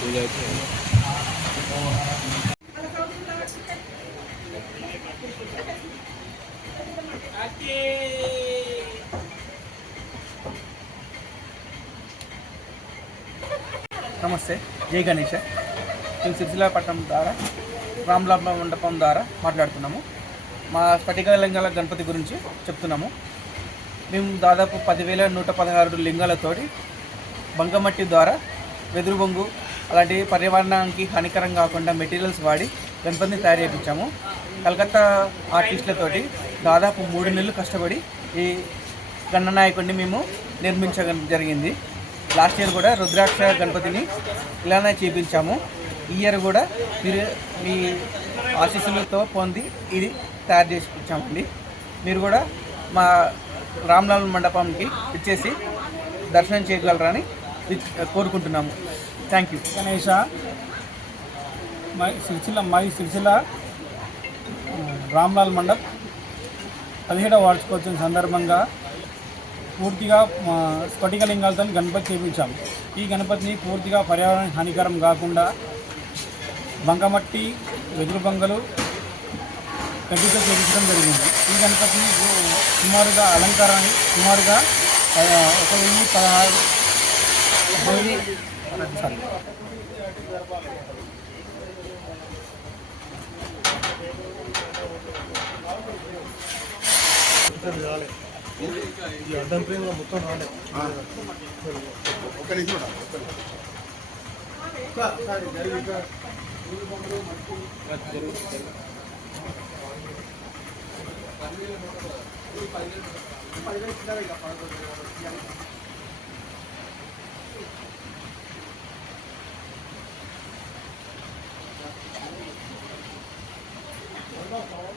పూజ అయితే నమస్తే జై గణేష్. మేము సిరిసిలాపట్నం ద్వారా రామ్లాభ మండపం ద్వారా మాట్లాడుతున్నాము. మా స్ఫటిక లింగాల గణపతి గురించి చెప్తున్నాము. మేము దాదాపు పదివేల నూట పదహారు లింగాలతోటి బంకమట్టి ద్వారా వెదురు బొంగు అలాంటి పర్యావరణానికి హానికరం కాకుండా మెటీరియల్స్ వాడి గణపతిని తయారు చేయించాము. కలకత్తా ఆర్టిస్టులతోటి దాదాపు మూడు నెలలు కష్టపడి ఈ గణనాయకుడిని మేము నిర్మించడం జరిగింది. లాస్ట్ ఇయర్ కూడా రుద్రాక్ష గణపతిని ఇలానే చేపించాము. ఈ ఇయర్ కూడా మీరు మీ ఆశీస్సులతో పొంది ఇది తయారు చేసి ఇచ్చామండి మీరు కూడా మా రామ్లాల్ మండపంకి ఇచ్చేసి దర్శనం చేయగలరని కోరుకుంటున్నాము. Thank you Ganesha my Sirisilla my Sirisilla Ramlal Mandap పదిహేడవ వార్షికోత్సవం సందర్భంగా పూర్తిగా స్ఫటికలింగాలతో గణపతి చేపించాము ఈ గణపతిని పూర్తిగా పర్యావరణ హానికరం కాకుండా బంకమట్టి వెదురు బంగలు గడ్డితో చేపించడం జరిగింది. ఈ గణపతిని సుమారుగా అలంకారాన్ని సుమారుగా ఒక వెయ్యి పదహారు వెయ్యి సారీ పదివేలు 到头。